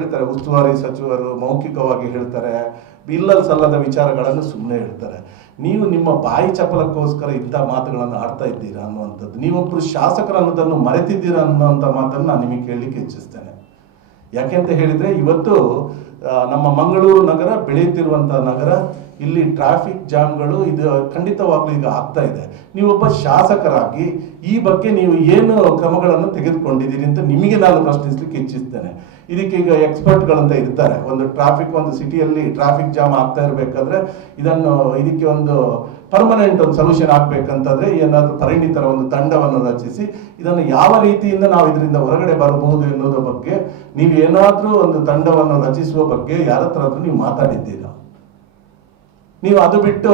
ಹೇಳ್ತಾರೆ, ಉಸ್ತುವಾರಿ ಸಚಿವರು ಮೌಖಿಕವಾಗಿ ಹೇಳ್ತಾರೆ, ಇಲ್ಲಲ್ ಸಲ್ಲದ ವಿಚಾರಗಳನ್ನು ಸುಮ್ಮನೆ ಹೇಳ್ತಾರೆ. ನೀವು ನಿಮ್ಮ ಬಾಯಿ ಚಪಲಕ್ಕೋಸ್ಕರ ಇಂಥ ಮಾತುಗಳನ್ನು ಆಡ್ತಾ ಇದ್ದೀರಾ ಅನ್ನುವಂಥದ್ದು, ನೀವೊಬ್ಬರು ಶಾಸಕರು ಅನ್ನೋದನ್ನು ಮರೆತಿದ್ದೀರಾ ಅನ್ನುವಂಥ ಮಾತನ್ನು ನಾನು ನಿಮಗೆ ಕೇಳಲಿಕ್ಕೆ ಇಚ್ಛಿಸ್ತೇನೆ. ಯಾಕೆಂತ ಹೇಳಿದರೆ, ಇವತ್ತು ನಮ್ಮ ಮಂಗಳೂರು ನಗರ ಬೆಳೆಯುತ್ತಿರುವಂಥ ನಗರ, ಇಲ್ಲಿ ಟ್ರಾಫಿಕ್ ಜಾಮ್ಗಳು ಇದು ಖಂಡಿತವಾಗ್ಲೂ ಈಗ ಆಗ್ತಾ ಇದೆ. ನೀವೊಬ್ಬ ಶಾಸಕರಾಗಿ ಈ ಬಗ್ಗೆ ನೀವು ಏನು ಕ್ರಮಗಳನ್ನು ತೆಗೆದುಕೊಂಡಿದ್ದೀರಿ ಅಂತ ನಿಮಗೆ ನಾನು ಪ್ರಶ್ನಿಸಲಿಕ್ಕೆ ಇಚ್ಛಿಸ್ತೇನೆ. ಇದಕ್ಕೆ ಈಗ ಎಕ್ಸ್ಪರ್ಟ್ಗಳಂತ ಇರ್ತಾರೆ. ಒಂದು ಸಿಟಿಯಲ್ಲಿ ಟ್ರಾಫಿಕ್ ಜಾಮ್ ಆಗ್ತಾ ಇರಬೇಕಾದ್ರೆ ಇದಕ್ಕೆ ಒಂದು ಪರ್ಮನೆಂಟ್ ಒಂದು ಸೊಲ್ಯೂಷನ್ ಆಗ್ಬೇಕಂತಂದ್ರೆ ಏನಾದರೂ ಪರಿಣಿತರ ಒಂದು ತಂಡವನ್ನು ರಚಿಸಿ ಇದನ್ನು ಯಾವ ರೀತಿಯಿಂದ ನಾವು ಇದರಿಂದ ಹೊರಗಡೆ ಬರಬಹುದು ಎನ್ನುವುದರ ಬಗ್ಗೆ ನೀವು ಏನಾದರೂ ಒಂದು ತಂಡವನ್ನು ರಚಿಸುವ ಬಗ್ಗೆ ಯಾರ ಹತ್ರ ಆದ್ರೂ ನೀವು ಮಾತಾಡಿದ್ದೀರಾ? ನೀವು ಅದು ಬಿಟ್ಟು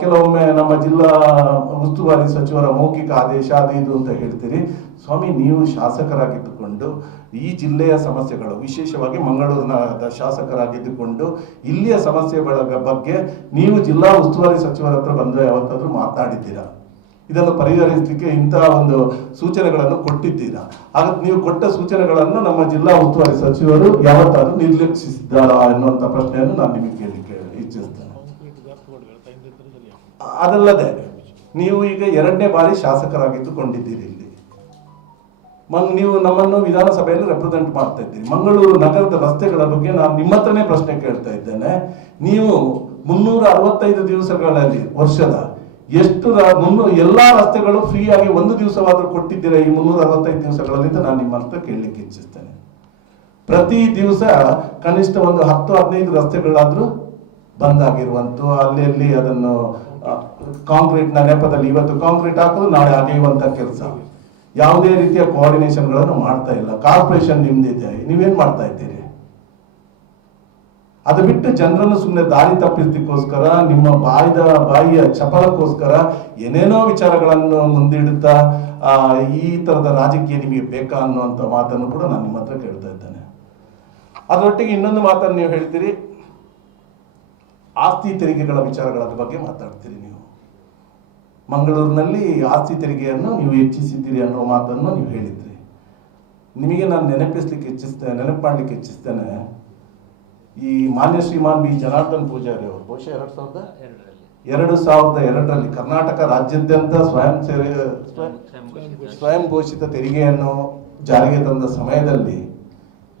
ಕೆಲವೊಮ್ಮೆ ನಮ್ಮ ಜಿಲ್ಲಾ ಉಸ್ತುವಾರಿ ಸಚಿವರ ಮೌಖಿಕ ಆದೇಶ ಅದು ಇದು ಅಂತ ಹೇಳ್ತೀರಿ. ಸ್ವಾಮಿ, ನೀವು ಶಾಸಕರಾಗಿದ್ದುಕೊಂಡು ಈ ಜಿಲ್ಲೆಯ ಸಮಸ್ಯೆಗಳು, ವಿಶೇಷವಾಗಿ ಮಂಗಳೂರಿನ ಶಾಸಕರಾಗಿದ್ದುಕೊಂಡು ಇಲ್ಲಿಯ ಸಮಸ್ಯೆಗಳ ಬಗ್ಗೆ ನೀವು ಜಿಲ್ಲಾ ಉಸ್ತುವಾರಿ ಸಚಿವರ ಹತ್ರ ಬಂದು ಯಾವತ್ತಾದ್ರೂ ಮಾತಾಡಿದ್ದೀರಾ? ಇದನ್ನು ಪರಿಹರಿಸಲಿಕ್ಕೆ ಇಂತಹ ಒಂದು ಸೂಚನೆಗಳನ್ನು ಕೊಟ್ಟಿದ್ದೀರಾ? ಆಗ ನೀವು ಕೊಟ್ಟ ಸೂಚನೆಗಳನ್ನು ನಮ್ಮ ಜಿಲ್ಲಾ ಉಸ್ತುವಾರಿ ಸಚಿವರು ಯಾವತ್ತಾದ್ರೂ ನಿರ್ಲಕ್ಷಿಸಿದ್ದಾರಾ ಎನ್ನುವಂಥ ಪ್ರಶ್ನೆಯನ್ನು ನಾನು ನಿಮಗೆ ಕೇಳಲಿಕ್ಕೆ ಇಚ್ಛಿಸ್ತೇನೆ. ಅದಲ್ಲದೆ ನೀವು ಈಗ 2ನೇ ಬಾರಿ ಶಾಸಕರಾಗಿದ್ದುಕೊಂಡಿದ್ದೀರಿ. ಇಲ್ಲಿ ನೀವು ನಮ್ಮನ್ನು ವಿಧಾನಸಭೆಯಲ್ಲಿ ರೆಪ್ರೆಸೆಂಟ್ ಮಾಡ್ತಾ ಇದ್ದೀರಿ. ಮಂಗಳೂರು ನಗರದ ರಸ್ತೆಗಳ ಬಗ್ಗೆ ನಾನು ನಿಮ್ಮ ಹತ್ರನೇ ಪ್ರಶ್ನೆ ಕೇಳ್ತಾ ಇದ್ದೇನೆ. ನೀವು 365 ದಿವಸಗಳಲ್ಲಿ ವರ್ಷದ ಎಷ್ಟು ಎಲ್ಲಾ ರಸ್ತೆಗಳು ಫ್ರೀ ಆಗಿ ಒಂದು ದಿವಸವಾದ್ರೂ ಕೊಟ್ಟಿದ್ದೀರಾ ಈ 365 ದಿವಸಗಳಲ್ಲಿ ಅಂತ ನಾನು ನಿಮ್ಮ ಹತ್ರ ಕೇಳಲಿಕ್ಕೆ ಇಚ್ಛಿಸ್ತೇನೆ. ಪ್ರತಿ ದಿವಸ ಕನಿಷ್ಠ ಒಂದು 10-15 ರಸ್ತೆಗಳಾದ್ರೂ ಬಂದಾಗಿರುವಂತ, ಅಲ್ಲಿ ಅದನ್ನು ಕಾಂಕ್ರೀಟ್ ನ ನೆಪದಲ್ಲಿ ಇವತ್ತು ಕಾಂಕ್ರೀಟ್ ಹಾಕೋದು ನಾಳೆ ಅಗೆಯುವಂತ ಕೆಲಸ, ಯಾವುದೇ ರೀತಿಯ ಕೋಆರ್ಡಿನೇಷನ್ಗಳನ್ನು ಮಾಡ್ತಾ ಇಲ್ಲ. ಕಾರ್ಪೊರೇಷನ್ ನಿಮ್ದಿದೆ, ನೀವೇನ್ ಮಾಡ್ತಾ ಇದ್ದೀರಿ? ಅದು ಬಿಟ್ಟು ಜನರನ್ನು ಸುಮ್ಮನೆ ದಾರಿ ತಪ್ಪಿಸಲಿಕ್ಕೋಸ್ಕರ, ನಿಮ್ಮ ಬಾಯಿಯ ಚಪಲಕ್ಕೋಸ್ಕರ ಏನೇನೋ ವಿಚಾರಗಳನ್ನು ಮುಂದಿಡುತ್ತಾ ಈ ತರದ ರಾಜಕೀಯ ನಿಮಗೆ ಬೇಕಾ ಅನ್ನುವಂಥ ಮಾತನ್ನು ಕೂಡ ನಾನು ನಿಮ್ಮ ಹತ್ರ ಕೇಳ್ತಾ ಇದ್ದೇನೆ. ಅದರೊಟ್ಟಿಗೆ ಇನ್ನೊಂದು ಮಾತನ್ನು ನೀವು ಹೇಳ್ತೀರಿ, ಆಸ್ತಿ ತೆರಿಗೆಗಳ ವಿಚಾರಗಳ ಬಗ್ಗೆ ಮಾತಾಡ್ತೀರಿ. ನೀವು ಮಂಗಳೂರಿನಲ್ಲಿ ಆಸ್ತಿ ತೆರಿಗೆಯನ್ನು ನೀವು ಹೆಚ್ಚಿಸಿದ್ದೀರಿ ಅನ್ನೋ ಮಾತನ್ನು ನೀವು ಹೇಳಿದ್ರಿ. ನಿಮಗೆ ನಾನು ನೆನಪು ಮಾಡಲಿಕ್ಕೆ ಇಚ್ಛಿಸ್ತೇನೆ, ಈ ಮಾನ್ಯ ಶ್ರೀಮಾನ್ ಬಿ ಜನಾರ್ದನ್ ಪೂಜಾರಿ ಅವರು ಬಹುಶಃ 2002ರಲ್ಲಿ ಕರ್ನಾಟಕ ರಾಜ್ಯಾದ್ಯಂತ ಸ್ವಯಂ ಘೋಷಿತ ತೆರಿಗೆಯನ್ನು ಜಾರಿಗೆ ತಂದ ಸಮಯದಲ್ಲಿ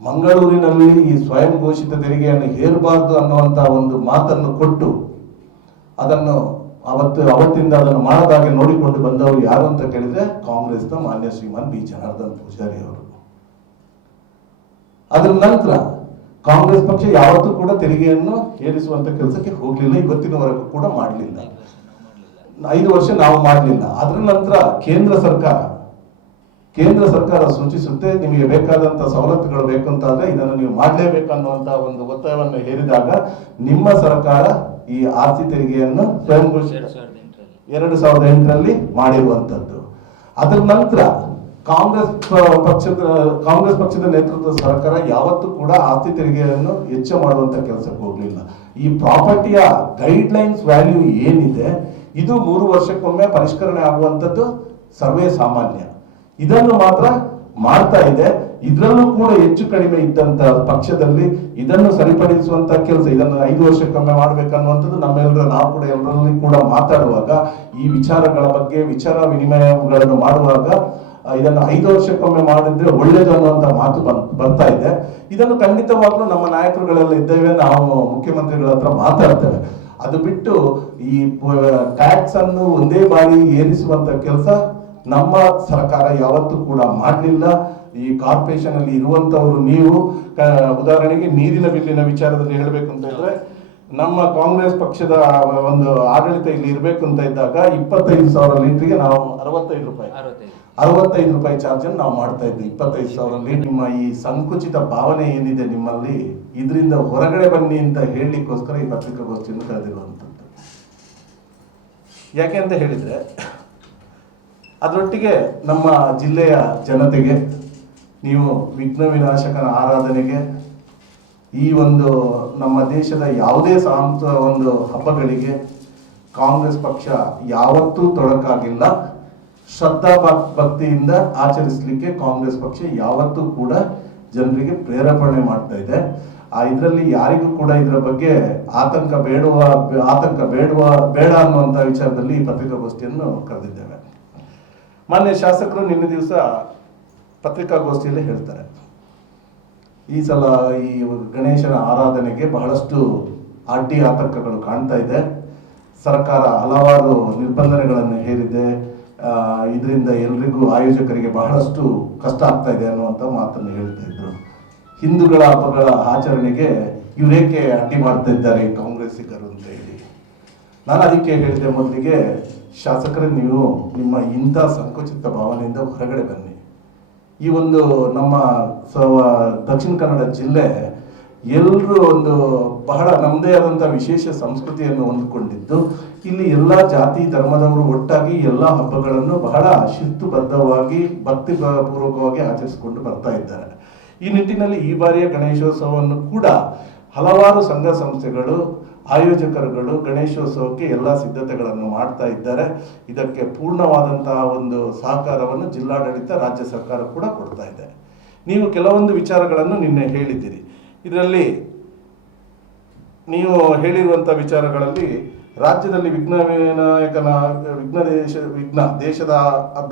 ಮಂಗಳೂರಿನಲ್ಲಿ ಈ ಸ್ವಯಂ ಘೋಷಿತ ತೆರಿಗೆಯನ್ನು ಹೇರಬಾರದು ಅನ್ನುವಂತ ಒಂದು ಮಾತನ್ನು ಕೊಟ್ಟು ಅವತ್ತಿಂದ ಅದನ್ನು ಮಾಡದಾಗೆ ನೋಡಿಕೊಂಡು ಬಂದವರು ಯಾರು ಅಂತ ಕೇಳಿದ್ರೆ ಕಾಂಗ್ರೆಸ್ನ ಮಾನ್ಯ ಶ್ರೀಮಾನ್ ಬಿ ಜನಾರ್ದನ್ ಪೂಜಾರಿ ಅವರು. ಅದರ ನಂತರ ಕಾಂಗ್ರೆಸ್ ಪಕ್ಷ ಯಾವತ್ತೂ ಕೂಡ ತೆರಿಗೆಯನ್ನು ಏರಿಸುವಂತ ಕೆಲಸಕ್ಕೆ ಹೋಗ್ಲಿಲ್ಲ, ಇವತ್ತಿನವರೆಗೂ ಕೂಡ ಮಾಡಲಿಲ್ಲ. 5 ವರ್ಷ ನಾವು ಮಾಡಲಿಲ್ಲ. ಅದರ ನಂತರ ಕೇಂದ್ರ ಸರ್ಕಾರ ಸೂಚಿಸುತ್ತೆ, ನಿಮಗೆ ಬೇಕಾದಂತ ಸವಲತ್ತುಗಳು ಬೇಕು ಅಂತಾದ್ರೆ ಇದನ್ನು ನೀವು ಮಾಡಲೇಬೇಕನ್ನುವಂತ ಒಂದು ಒತ್ತಾಯವನ್ನು ಹೇರಿದಾಗ ನಿಮ್ಮ ಸರ್ಕಾರ ಈ ಆಸ್ತಿ ತೆರಿಗೆಯನ್ನು ಸ್ವಯಂ ಘೋಷಿತ 2008ರಲ್ಲಿ ಮಾಡಿರುವಂತದ್ದು. ಅದರ ನಂತರ ಕಾಂಗ್ರೆಸ್ ಪಕ್ಷದ ನೇತೃತ್ವದ ಸರ್ಕಾರ ಯಾವತ್ತೂ ಕೂಡ ಆಸ್ತಿ ತೆರಿಗೆಯನ್ನು ಹೆಚ್ಚು ಮಾಡುವಂತ ಕೆಲಸಕ್ಕೆ ಹೋಗ್ಲಿಲ್ಲ. ಈ ಪ್ರಾಪರ್ಟಿಯ ಗೈಡ್ ಲೈನ್ಸ್ ವ್ಯಾಲ್ಯೂ ಏನಿದೆ ಇದು 3 ವರ್ಷಕ್ಕೊಮ್ಮೆ ಪರಿಷ್ಕರಣೆ ಆಗುವಂತದ್ದು ಸರ್ವೇ ಸಾಮಾನ್ಯ. ಇದನ್ನು ಮಾತ್ರ ಮಾಡ್ತಾ ಇದೆ. ಇದರಲ್ಲೂ ಕೂಡ ಹೆಚ್ಚು ಕಡಿಮೆ ಇದ್ದಂತ ಪಕ್ಷದಲ್ಲಿ ಇದನ್ನು ಸರಿಪಡಿಸುವಂತ ಕೆಲಸ, ಇದನ್ನು 5 ವರ್ಷಕ್ಕೊಮ್ಮೆ ಮಾಡ್ಬೇಕನ್ನುವಂಥದ್ದು ನಾವು ಕೂಡ ಎಲ್ಲರಲ್ಲಿ ಕೂಡ ಮಾತಾಡುವಾಗ, ಈ ವಿಚಾರಗಳ ಬಗ್ಗೆ ವಿಚಾರ ವಿನಿಮಯಗಳನ್ನು ಮಾಡುವಾಗ ಇದನ್ನು 5 ವರ್ಷಕ್ಕೊಮ್ಮೆ ಮಾಡಿದ್ರೆ ಒಳ್ಳೇದು ಅನ್ನುವಂತ ಮಾತು ಬರ್ತಾ ಇದೆ. ಇದನ್ನು ಖಂಡಿತವಾಗ್ಲೂ ನಮ್ಮ ನಾಯಕರುಗಳೆಲ್ಲ ಇದ್ದೇವೆ, ನಾವು ಮುಖ್ಯಮಂತ್ರಿಗಳ ಹತ್ರ ಮಾತಾಡ್ತೇವೆ. ಅದು ಬಿಟ್ಟು ಈ ಟ್ಯಾಕ್ಸ್ ಅನ್ನು ಒಂದೇ ಬಾರಿ ಏರಿಸುವಂತ ಕೆಲಸ ನಮ್ಮ ಸರ್ಕಾರ ಯಾವತ್ತೂ ಕೂಡ ಮಾಡಲಿಲ್ಲ. ಈ ಕಾರ್ಪೊರೇಷನ್ ಅಲ್ಲಿ ಇರುವಂತವರು ನೀವು ಉದಾಹರಣೆಗೆ ನೀರಿನ ಬಿಲ್ಲಿನ ವಿಚಾರದಲ್ಲಿ ಹೇಳಬೇಕು ಅಂತ ಇದ್ರೆ, ನಮ್ಮ ಕಾಂಗ್ರೆಸ್ ಪಕ್ಷದ ಒಂದು ಆಡಳಿತ ಇಲ್ಲಿ ಇರಬೇಕು ಅಂತ ಇದ್ದಾಗ 25,000 ಲೀಟರ್ಗೆ ನಾವು 65 ರೂಪಾಯಿ ಚಾರ್ಜ್ ಅನ್ನು ನಾವು ಮಾಡ್ತಾ ಇದ್ವಿ. 25,000 ಲೀಟರ್. ನಿಮ್ಮ ಈ ಸಂಕುಚಿತ ಭಾವನೆ ಏನಿದೆ ನಿಮ್ಮಲ್ಲಿ, ಇದರಿಂದ ಹೊರಗಡೆ ಬನ್ನಿ ಅಂತ ಹೇಳಲಿಕ್ಕೋಸ್ಕರ ಈ ಪತ್ರಿಕಾಗೋಷ್ಠಿಯನ್ನು ಕರೆದಿರುವಂಥದ್ದು. ಯಾಕೆ ಅಂತ ಹೇಳಿದ್ರೆ, ಅದರೊಟ್ಟಿಗೆ ನಮ್ಮ ಜಿಲ್ಲೆಯ ಜನತೆಗೆ ನೀವು ವಿಘ್ನ ವಿನಾಶಕನ ಆರಾಧನೆಗೆ, ಈ ಒಂದು ನಮ್ಮ ದೇಶದ ಯಾವುದೇ ಒಂದು ಹಬ್ಬಗಳಿಗೆ ಕಾಂಗ್ರೆಸ್ ಪಕ್ಷ ಯಾವತ್ತೂ ತೊಡಕಾಗಿಲ್ಲ. ಶ್ರದ್ಧಾ ಭಕ್ತಿಯಿಂದ ಆಚರಿಸಲಿಕ್ಕೆ ಕಾಂಗ್ರೆಸ್ ಪಕ್ಷ ಯಾವತ್ತೂ ಕೂಡ ಜನರಿಗೆ ಪ್ರೇರೇಪಣೆ ಮಾಡ್ತಾ ಇದೆ. ಇದರಲ್ಲಿ ಯಾರಿಗೂ ಕೂಡ ಇದರ ಬಗ್ಗೆ ಆತಂಕ ಬೇಡ ಅನ್ನುವಂಥ ವಿಚಾರದಲ್ಲಿ ಈ ಪತ್ರಿಕಾಗೋಷ್ಠಿಯನ್ನು ಕರೆದಿದ್ದೇವೆ. ಮಾನ್ಯ ಶಾಸಕರು ನಿನ್ನೆ ದಿವಸ ಪತ್ರಿಕಾಗೋಷ್ಠಿಯಲ್ಲಿ ಹೇಳ್ತಾರೆ, ಈ ಸಲ ಈ ಗಣೇಶನ ಆರಾಧನೆಗೆ ಬಹಳಷ್ಟು ಅಡ್ಡಿ ಆತಂಕಗಳು ಕಾಣ್ತಾ ಇದೆ. ಸರ್ಕಾರ ಹಲವಾರು ನಿರ್ಬಂಧನೆಗಳನ್ನು ಹೇರಿದೆ. ಇದರಿಂದ ಎಲ್ರಿಗೂ ಆಯೋಜಕರಿಗೆ ಬಹಳಷ್ಟು ಕಷ್ಟ ಆಗ್ತಾ ಇದೆ ಅನ್ನುವಂಥ ಮಾತನ್ನು ಹೇಳ್ತಾ ಇದ್ರು. ಹಿಂದೂಗಳ ಹಬ್ಬಗಳ ಆಚರಣೆಗೆ ಇವರೇಕೆ ಅಡ್ಡಿ ಮಾಡ್ತಾ ಇದ್ದಾರೆ ಕಾಂಗ್ರೆಸ್ಸಿಗರು ಅಂತ ಹೇಳಿ ನಾನು ಅದಕ್ಕೆ ಹೇಳಿದೆ, ಮೊದಲಿಗೆ ಶಾಸಕರೇ, ನೀವು ನಿಮ್ಮ ಇಂಥ ಸಂಕುಚಿತ ಭಾವನೆಯಿಂದ ಹೊರಗಡೆ ಬನ್ನಿ. ಈ ಒಂದು ನಮ್ಮ ದಕ್ಷಿಣ ಕನ್ನಡ ಜಿಲ್ಲೆ ಎಲ್ಲರೂ ಒಂದು ಬಹಳ ನಮ್ಮದೇ ಆದಂಥ ವಿಶೇಷ ಸಂಸ್ಕೃತಿಯನ್ನು ಹೊಂದಿಕೊಂಡಿದ್ದು, ಇಲ್ಲಿ ಎಲ್ಲ ಜಾತಿ ಧರ್ಮದವರು ಒಟ್ಟಾಗಿ ಎಲ್ಲ ಹಬ್ಬಗಳನ್ನು ಬಹಳ ಶಿಸ್ತುಬದ್ಧವಾಗಿ ಭಕ್ತಿಪೂರ್ವಕವಾಗಿ ಆಚರಿಸಿಕೊಂಡು ಬರ್ತಾ ಇದ್ದಾರೆ. ಈ ನಿಟ್ಟಿನಲ್ಲಿ ಈ ಬಾರಿಯ ಗಣೇಶೋತ್ಸವವನ್ನು ಕೂಡ ಹಲವಾರು ಸಂಘ ಸಂಸ್ಥೆಗಳು, ಆಯೋಜಕರುಗಳು ಗಣೇಶೋತ್ಸವಕ್ಕೆ ಎಲ್ಲ ಸಿದ್ಧತೆಗಳನ್ನು ಮಾಡ್ತಾ ಇದ್ದಾರೆ. ಇದಕ್ಕೆ ಪೂರ್ಣವಾದಂತಹ ಒಂದು ಸಹಕಾರವನ್ನು ಜಿಲ್ಲಾಡಳಿತ, ರಾಜ್ಯ ಸರ್ಕಾರ ಕೂಡ ಕೊಡ್ತಾ ಇದೆ. ನೀವು ಕೆಲವೊಂದು ವಿಚಾರಗಳನ್ನು ನಿನ್ನೆ ಹೇಳಿದ್ದೀರಿ. ಇದರಲ್ಲಿ ನೀವು ಹೇಳಿರುವಂಥ ವಿಚಾರಗಳಲ್ಲಿ ರಾಜ್ಯದಲ್ಲಿ ದೇಶದ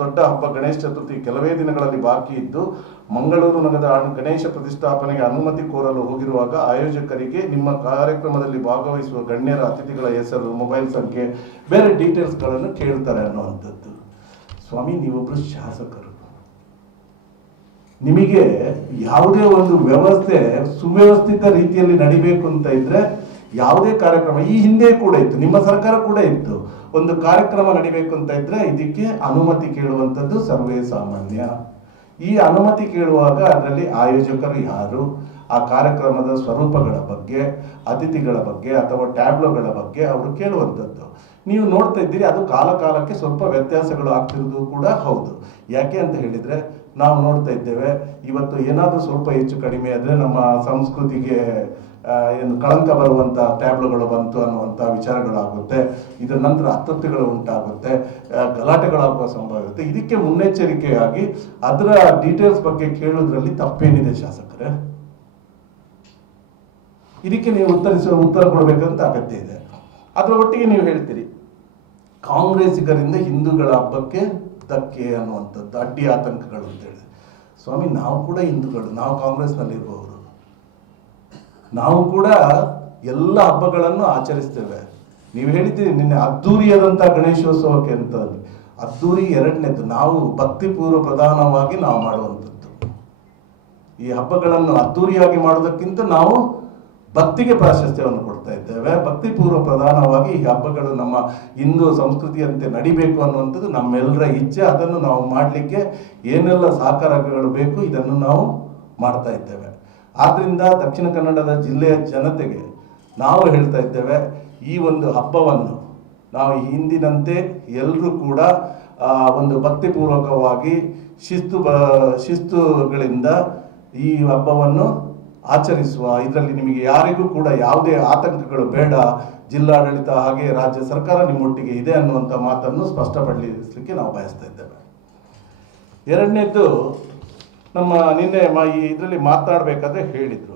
ದೊಡ್ಡ ಹಬ್ಬ ಗಣೇಶ ಚತುರ್ಥಿ ಕೆಲವೇ ದಿನಗಳಲ್ಲಿ ಬಾಕಿ ಇದ್ದು, ಮಂಗಳೂರು ನಗರದ ಗಣೇಶ ಪ್ರತಿಷ್ಠಾಪನೆಗೆ ಅನುಮತಿ ಕೋರಲು ಹೋಗಿರುವಾಗ ಆಯೋಜಕರಿಗೆ ನಿಮ್ಮ ಕಾರ್ಯಕ್ರಮದಲ್ಲಿ ಭಾಗವಹಿಸುವ ಗಣ್ಯರ ಅತಿಥಿಗಳ ಹೆಸರು, ಮೊಬೈಲ್ ಸಂಖ್ಯೆ, ಬೇರೆ ಡೀಟೇಲ್ಸ್ಗಳನ್ನು ಕೇಳ್ತಾರೆ ಅನ್ನುವಂಥದ್ದು. ಸ್ವಾಮಿ, ನೀವೊಬ್ಬರು ಶಾಸಕರು, ನಿಮಗೆ ಯಾವುದೇ ಒಂದು ವ್ಯವಸ್ಥೆ ಸುವ್ಯವಸ್ಥಿತ ರೀತಿಯಲ್ಲಿ ನಡಿಬೇಕು ಅಂತ ಇದ್ರೆ ಯಾವುದೇ ಕಾರ್ಯಕ್ರಮ, ಈ ಹಿಂದೆ ಕೂಡ ಇತ್ತು, ನಿಮ್ಮ ಸರ್ಕಾರ ಕೂಡ ಇತ್ತು, ಒಂದು ಕಾರ್ಯಕ್ರಮ ನಡಿಬೇಕು ಅಂತ ಇದ್ರೆ ಇದಕ್ಕೆ ಅನುಮತಿ ಕೇಳುವಂಥದ್ದು ಸರ್ವೇ ಸಾಮಾನ್ಯ. ಈ ಅನುಮತಿ ಕೇಳುವಾಗ ಅದರಲ್ಲಿ ಆಯೋಜಕರು ಯಾರು, ಆ ಕಾರ್ಯಕ್ರಮದ ಸ್ವರೂಪಗಳ ಬಗ್ಗೆ, ಅತಿಥಿಗಳ ಬಗ್ಗೆ ಅಥವಾ ಟ್ಯಾಬ್ಲೋಗಳ ಬಗ್ಗೆ ಅವರು ಕೇಳುವಂಥದ್ದು. ನೀವು ನೋಡ್ತಾ ಇದ್ದೀರಿ, ಅದು ಕಾಲಕ್ಕೆ ಸ್ವಲ್ಪ ವ್ಯತ್ಯಾಸಗಳು ಆಗ್ತಿರೋದು ಕೂಡ ಹೌದು. ಯಾಕೆ ಅಂತ ಹೇಳಿದರೆ, ನಾವು ನೋಡ್ತಾ ಇದ್ದೇವೆ, ಇವತ್ತು ಏನಾದರೂ ಸ್ವಲ್ಪ ಹೆಚ್ಚು ಕಡಿಮೆ ಆದರೆ ನಮ್ಮ ಸಂಸ್ಕೃತಿಗೆ ಏನು ಕಳಂಕ ಬರುವಂಥ ಟ್ಯಾಬ್ಲೋಗಳು ಬಂತು ಅನ್ನುವಂಥ ವಿಚಾರಗಳಾಗುತ್ತೆ. ಇದರ ನಂತರ ಅತೃಪ್ತಿಗಳು ಉಂಟಾಗುತ್ತೆ, ಗಲಾಟೆಗಳಾಗುವ ಸಂಭವ ಇರುತ್ತೆ. ಇದಕ್ಕೆ ಮುನ್ನೆಚ್ಚರಿಕೆಯಾಗಿ ಅದರ ಡೀಟೇಲ್ಸ್ ಬಗ್ಗೆ ಕೇಳೋದ್ರಲ್ಲಿ ತಪ್ಪೇನಿದೆ ಶಾಸಕರೇ? ಇದಕ್ಕೆ ನೀವು ಉತ್ತರ ಕೊಡಬೇಕಂತ ಅಗತ್ಯ ಇದೆ. ಅದರ ಒಟ್ಟಿಗೆ ನೀವು ಹೇಳ್ತೀರಿ, ಕಾಂಗ್ರೆಸ್ಸಿಗರಿಂದ ಹಿಂದೂಗಳ ಹಬ್ಬಕ್ಕೆ ಧಕ್ಕೆ ಅನ್ನುವಂಥದ್ದು, ಅಡ್ಡಿ ಆತಂಕಗಳು ಅಂತೇಳಿ. ಸ್ವಾಮಿ, ನಾವು ಕೂಡ ಹಿಂದೂಗಳು, ನಾವು ಕಾಂಗ್ರೆಸ್ನಲ್ಲಿರುವವರು, ನಾವು ಕೂಡ ಎಲ್ಲ ಹಬ್ಬಗಳನ್ನು ಆಚರಿಸ್ತೇವೆ. ನೀವು ಹೇಳಿದ್ದೀರಿ ನಿನ್ನೆ ಅದ್ದೂರಿಯಾದಂಥ ಗಣೇಶೋತ್ಸವಕ್ಕೆ ಅಂತ. ಅದ್ದೂರಿ ಎರಡನೇದು, ನಾವು ಭಕ್ತಿಪೂರ್ವ ಪ್ರಧಾನವಾಗಿ ನಾವು ಮಾಡುವಂಥದ್ದು. ಈ ಹಬ್ಬಗಳನ್ನು ಅದ್ದೂರಿಯಾಗಿ ಮಾಡೋದಕ್ಕಿಂತ ನಾವು ಭಕ್ತಿಗೆ ಪ್ರಾಶಸ್ತ್ಯವನ್ನು ಕೊಡ್ತಾ ಇದ್ದೇವೆ. ಭಕ್ತಿಪೂರ್ವ ಪ್ರಧಾನವಾಗಿ ಈ ಹಬ್ಬಗಳು ನಮ್ಮ ಹಿಂದೂ ಸಂಸ್ಕೃತಿಯಂತೆ ನಡಿಬೇಕು ಅನ್ನುವಂಥದ್ದು ನಮ್ಮೆಲ್ಲರ ಇಚ್ಛೆ. ಅದನ್ನು ನಾವು ಮಾಡಲಿಕ್ಕೆ ಏನೆಲ್ಲ ಸಹಕಾರಗಳು ಬೇಕು ಇದನ್ನು ನಾವು ಮಾಡ್ತಾ ಇದ್ದೇವೆ. ಆದ್ದರಿಂದ ದಕ್ಷಿಣ ಕನ್ನಡದ ಜಿಲ್ಲೆಯ ಜನತೆಗೆ ನಾವು ಹೇಳ್ತಾ ಇದ್ದೇವೆ, ಈ ಒಂದು ಹಬ್ಬವನ್ನು ನಾವು ಹಿಂದಿನಂತೆ ಎಲ್ಲರೂ ಕೂಡ ಒಂದು ಭಕ್ತಿಪೂರ್ವಕವಾಗಿ ಶಿಸ್ತುಗಳಿಂದ ಈ ಹಬ್ಬವನ್ನು ಆಚರಿಸುವ, ಇದರಲ್ಲಿ ನಿಮಗೆ ಯಾರಿಗೂ ಕೂಡ ಯಾವುದೇ ಆತಂಕಗಳು ಬೇಡ. ಜಿಲ್ಲಾಡಳಿತ ಹಾಗೆ ರಾಜ್ಯ ಸರ್ಕಾರ ನಿಮ್ಮೊಟ್ಟಿಗೆ ಇದೆ ಅನ್ನುವಂಥ ಮಾತನ್ನು ಸ್ಪಷ್ಟಪಡಿಸಲಿಕ್ಕೆ ನಾವು ಬಯಸ್ತಾ ಇದ್ದೇವೆ. ಎರಡನೇದ್ದು, ನಮ್ಮ ನಿನ್ನೆ ಇದರಲ್ಲಿ ಮಾತನಾಡಬೇಕಾದ್ರೆ ಹೇಳಿದರು,